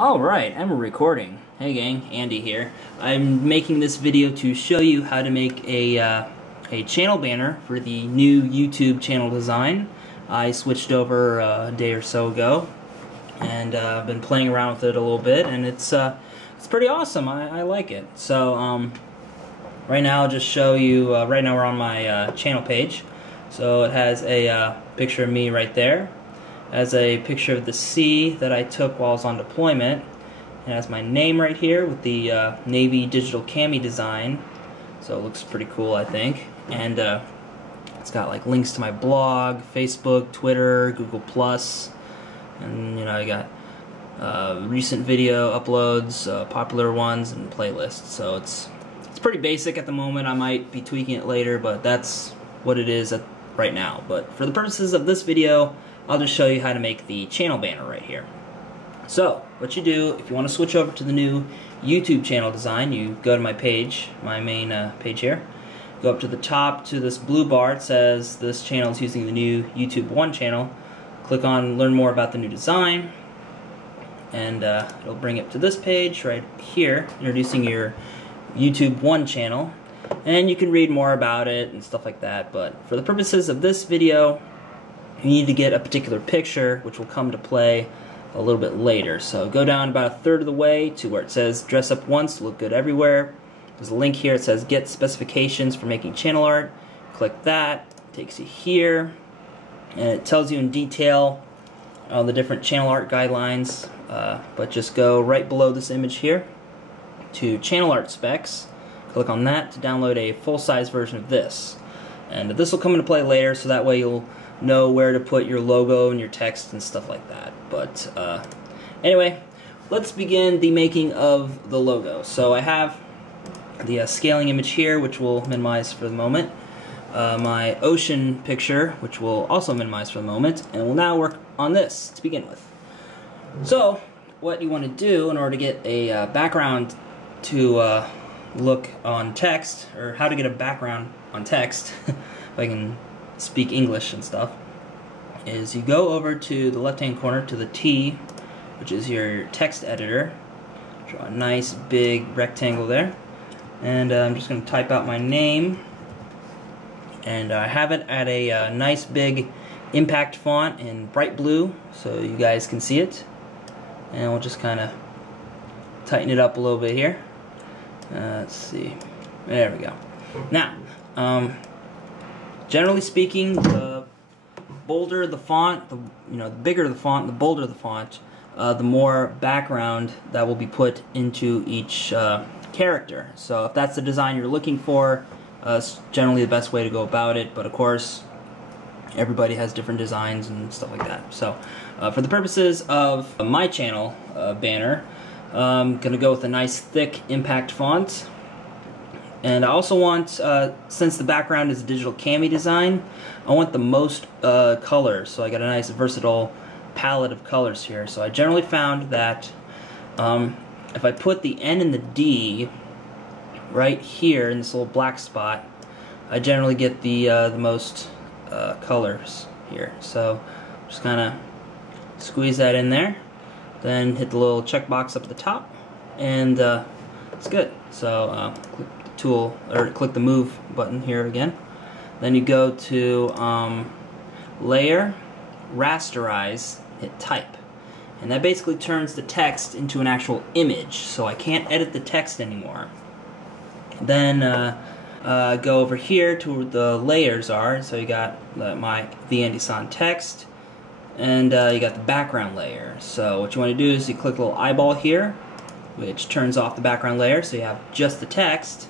Alright, and we're recording. Hey gang, Andy here. I'm making this video to show you how to make a channel banner for the new YouTube channel design. I switched over a day or so ago, and I've been playing around with it a little bit, and it's pretty awesome. I like it. So right now I'll just show you, right now we're on my channel page. So it has a picture of me right there. As a picture of the sea that I took while I was on deployment. It has my name right here with the Navy digital cami design, so it looks pretty cool, I think. And it's got like links to my blog, Facebook, Twitter, Google+, and you know, I got recent video uploads, popular ones, and playlists. So it's pretty basic at the moment. I might be tweaking it later, but that's what it is right now. But for the purposes of this video, I'll just show you how to make the channel banner right here. So, what you do, if you want to switch over to the new YouTube channel design, you go to my page, my main page here. Go up to the top to this blue bar. It says this channel is using the new YouTube 1 channel. Click on Learn More About the New Design, and it'll bring it to this page right here, introducing your YouTube 1 channel. And you can read more about it and stuff like that, but for the purposes of this video, you need to get a particular picture, which will come to play a little bit later. So go down about a third of the way to where it says dress up once, look good everywhere. There's a link here. It says get specifications for making channel art. Click that. It takes you here, and it tells you in detail all the different channel art guidelines. But just go right below this image here to channel art specs. Click on that to download a full-size version of this. And this will come into play later, so that way you'll know where to put your logo and your text and stuff like that. But anyway, let's begin the making of the logo. So I have the scaling image here, which we'll minimize for the moment. My ocean picture, which we'll also minimize for the moment. And we'll now work on this to begin with. So what you want to do in order to get a background to look on text, or how to get a background on text, if I can speak English and stuff, is you go over to the left hand corner to the T, which is your text editor. Draw a nice big rectangle there, and I'm just going to type out my name, and I have it at a nice big impact font in bright blue so you guys can see it. And we'll just kind of tighten it up a little bit here. Let's see, there we go. Now generally speaking, the bolder the font, the bigger the font, the bolder the font, the more background that will be put into each character. So if that's the design you're looking for, it's generally the best way to go about it. But of course, everybody has different designs and stuff like that. So for the purposes of my channel banner, I'm going to go with a nice thick impact font. And I also want, since the background is a digital cami design, I want the most colors. So I got a nice versatile palette of colors here. So I generally found that if I put the N and the D right here in this little black spot, I generally get the most colors here. So just kind of squeeze that in there, then hit the little checkbox up at the top, and it's good. So click tool, or click the move button here again. Then you go to layer, rasterize, hit type, and that basically turns the text into an actual image, so I can't edit the text anymore. Then go over here to where the layers are. So you got my TheAndySan text, and you got the background layer. So what you want to do is you click a little eyeball here, which turns off the background layer, so you have just the text.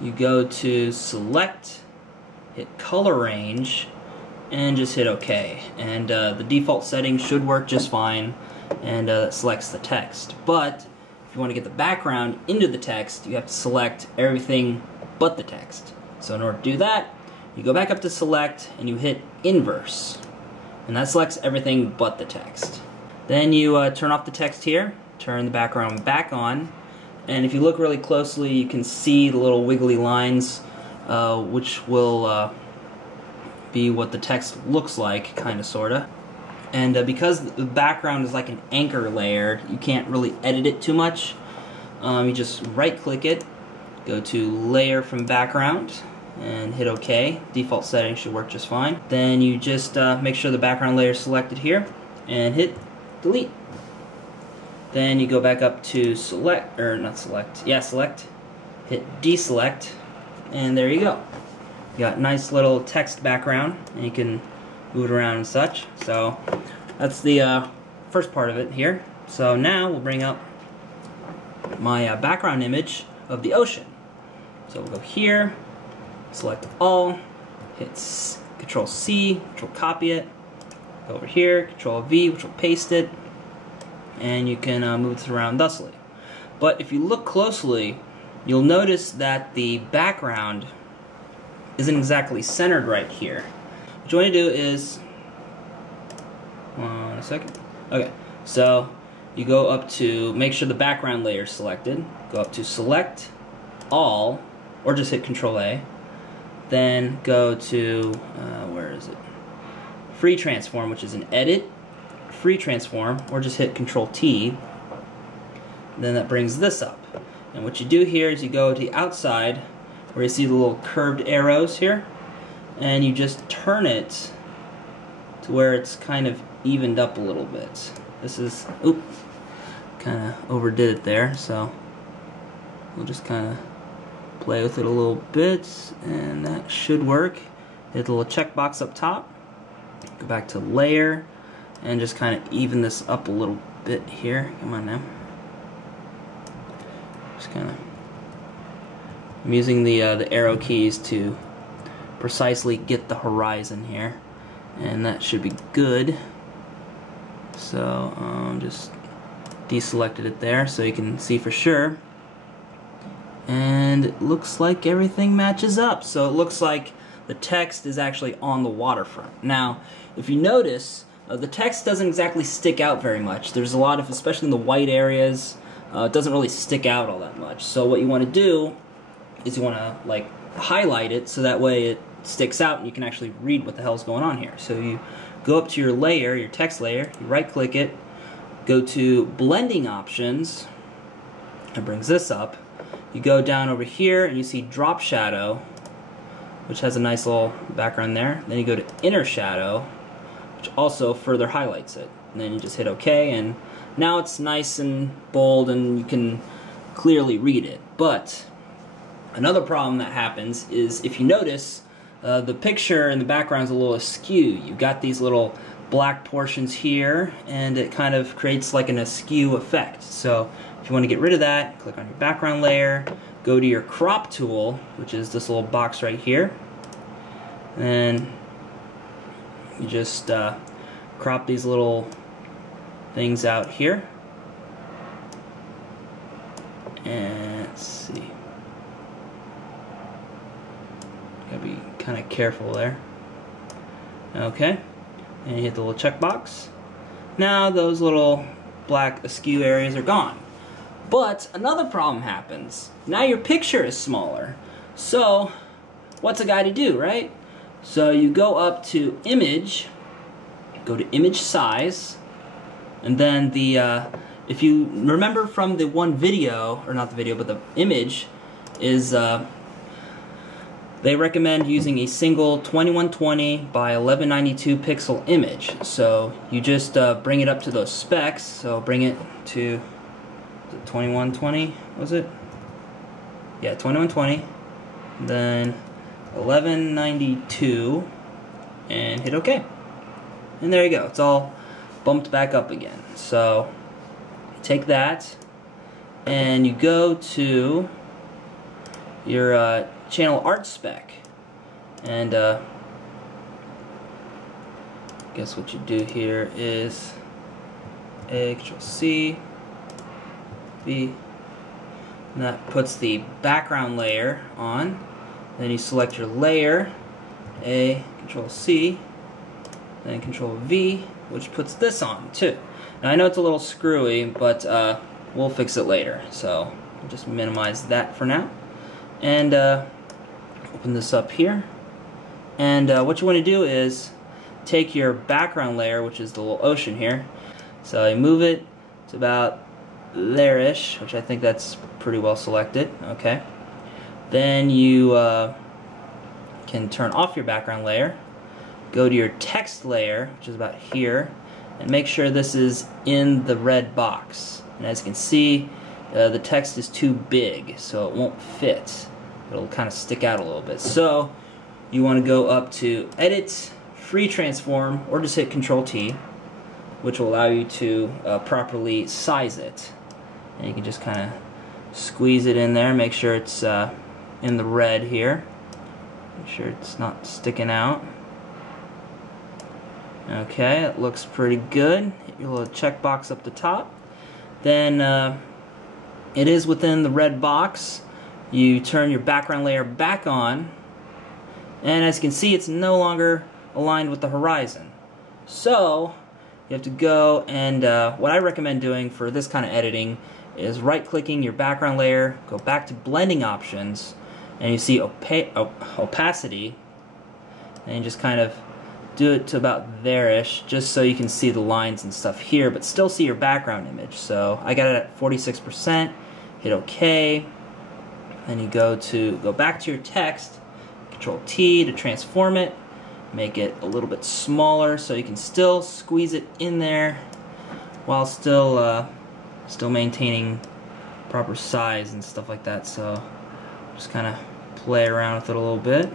You go to select, hit color range, and just hit OK. And the default settings should work just fine, and that selects the text. But if you want to get the background into the text, you have to select everything but the text. So in order to do that, you go back up to select and you hit inverse, and that selects everything but the text. Then you turn off the text here, turn the background back on, and if you look really closely, you can see the little wiggly lines, which will be what the text looks like, kind of, sorta. And because the background is like an anchor layer, you can't really edit it too much. You just right click it, go to layer from background, and hit OK. Default settings should work just fine. Then you just make sure the background layer is selected here and hit delete. Then you go back up to select, select, hit deselect, and there you go. You got nice little text background, and you can move it around and such. So that's the first part of it here. So now we'll bring up my background image of the ocean. So we'll go here, select all, hit Control C, which will copy it. Go over here, Control V, which will paste it, and you can move this around thusly. But if you look closely, you'll notice that the background isn't exactly centered right here. What you want to do is, one second. Okay, so you go up to make sure the background layer is selected. Go up to select all, or just hit Control A. Then go to where is it? Free transform, which is an edit. Free transform, or just hit Control T. Then that brings this up. And what you do here is you go to the outside, where you see the little curved arrows here, and you just turn it to where it's kind of evened up a little bit. This is, kind of overdid it there, so we'll just kind of play with it a little bit, and that should work. Hit the little checkbox up top, go back to layer, and just kind of even this up a little bit here. Come on now. Just kind of, I'm using the arrow keys to precisely get the horizon here, and that should be good. So just deselected it there so you can see for sure, and it looks like everything matches up. So it looks like the text is actually on the waterfront. Now if you notice, the text doesn't exactly stick out very much. There's a lot of, especially in the white areas, it doesn't really stick out all that much. So what you want to do is you want to like highlight it so that way it sticks out and you can actually read what the hell's going on here. So you go up to your layer, your text layer, you right click it, go to blending options, it brings this up. You go down over here and you see drop shadow, which has a nice little background there. Then you go to inner shadow, which also further highlights it. And then you just hit OK, and now it's nice and bold and you can clearly read it. But another problem that happens is, if you notice, the picture in the background is a little askew. You've got these little black portions here, and it kind of creates like an askew effect. So if you want to get rid of that, click on your background layer, go to your crop tool, which is this little box right here, and you just crop these little things out here. And let's see, gotta be kind of careful there. Okay, and you hit the little checkbox. Now those little black askew areas are gone. But another problem happens. Now your picture is smaller. So what's a guy to do, right? So you go up to image, go to image size, and then the if you remember from the one video, or not the video, but the image is they recommend using a single 2120 by 1192 pixel image. So you just bring it up to those specs. So bring it to 2120, was it? Yeah, 2120. Then 1192, and hit OK. And there you go. It's all bumped back up again. So you take that and you go to your channel art spec, and guess what you do here is A, Control C, B, and that puts the background layer on. Then you select your layer, A, Control C, then Control V, which puts this on too. Now I know it's a little screwy, but we'll fix it later. So I'll just minimize that for now, and open this up here. And what you want to do is take your background layer, which is the little ocean here, so I move it to about there-ish, which I think that's pretty well selected. Okay. Then you can turn off your background layer, go to your text layer, which is about here, and make sure this is in the red box. And as you can see, the text is too big, so it won't fit. It'll kind of stick out a little bit. So you want to go up to Edit, Free Transform, or just hit Control-T, which will allow you to properly size it. And you can just kind of squeeze it in there, make sure it's in the red here. Make sure it's not sticking out. Okay, it looks pretty good. Hit your little checkbox up the top. Then it is within the red box. You turn your background layer back on, and as you can see, it's no longer aligned with the horizon. So you have to go and what I recommend doing for this kind of editing is right-clicking your background layer, go back to blending options, and you see opacity, and you just kind of do it to about there-ish, just so you can see the lines and stuff here, but still see your background image. So I got it at 46%, hit OK, then you go back to your text, Control-T to transform it, make it a little bit smaller so you can still squeeze it in there while still maintaining proper size and stuff like that. So just kind of play around with it a little bit.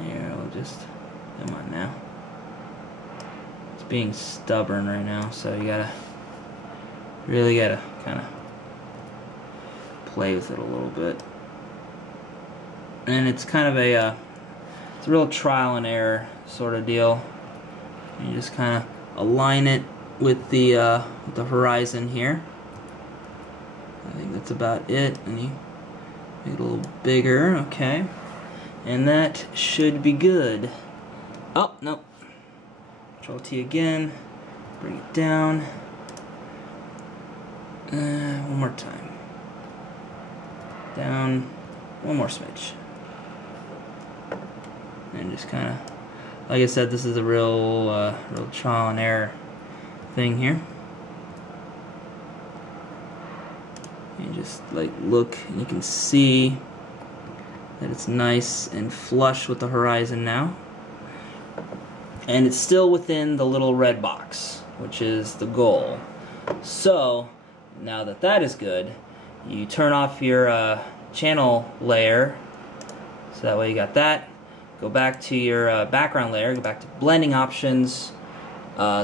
Here, we'll just, come on now. It's being stubborn right now, so you really gotta kind of play with it a little bit. And it's kind of it's a real trial and error sort of deal. You just kind of align it with the horizon here. I think that's about it. And you make it a little bigger, okay. And that should be good. Oh, no. Control-T again. Bring it down. One more time. Down. One more smidge. And just kind of, like I said, this is a real trial and error thing here. You just like look, and you can see that it's nice and flush with the horizon now. And it's still within the little red box, which is the goal. So, now that that is good, you turn off your channel layer, so that way you got that. Go back to your background layer, go back to blending options,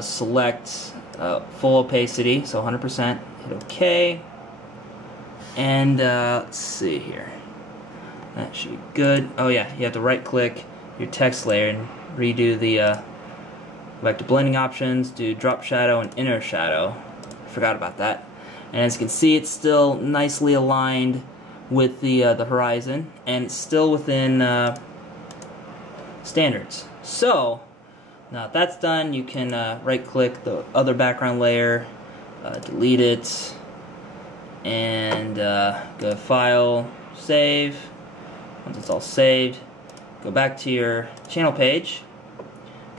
select full opacity, so 100%, hit OK, and let's see here. That should be good. Oh yeah, you have to right click your text layer and redo the, go back to blending options, do drop shadow and inner shadow. I forgot about that. And as you can see, it's still nicely aligned with the horizon, and it's still within standards. So now that that's done, you can right click the other background layer, delete it, and go to File, Save. Once it's all saved, go back to your channel page,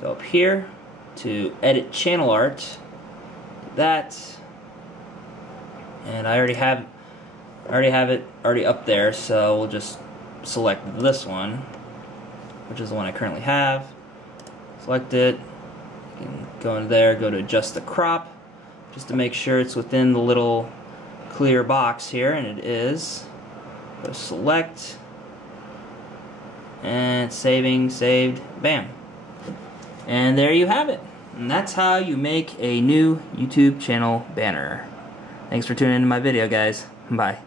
go up here to Edit Channel Art, that, and I already have it up there, so we'll just select this one, which is the one I currently have. Select it, you can go in there, go to adjust the crop, just to make sure it's within the little clear box here, and it is. Go to select, and saved, bam. And there you have it. And that's how you make a new YouTube channel banner. Thanks for tuning into my video, guys. Bye.